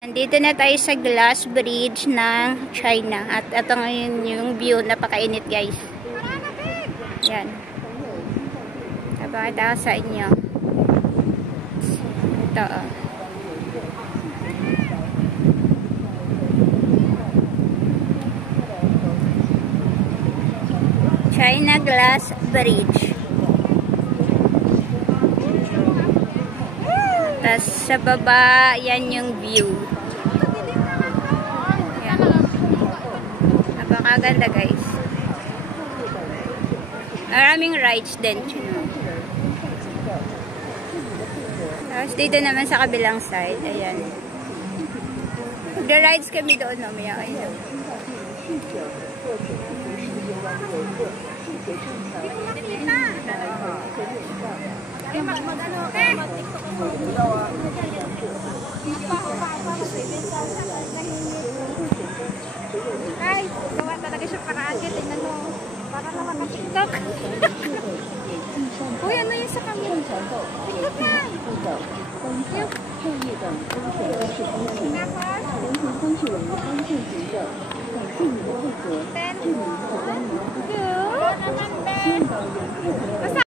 Nandito na tayo sa Glass Bridge ng China. At ito ngayon yung view. Napakainit guys. Yan. Napakita ko sa inyo. Ito oh. China Glass Bridge. Tapos sa baba, yan yung view. Yan. Napakaganda guys. Maraming rides din. Tapos dito naman sa kabilang side, ayan. Magda-rides kami doon, no? Maya, ayan. Ay, gawa talaga siya paraan. Tingnan mo. Para naman ka TikTok. Uy, ano yun sa kami? TikTok na! Basta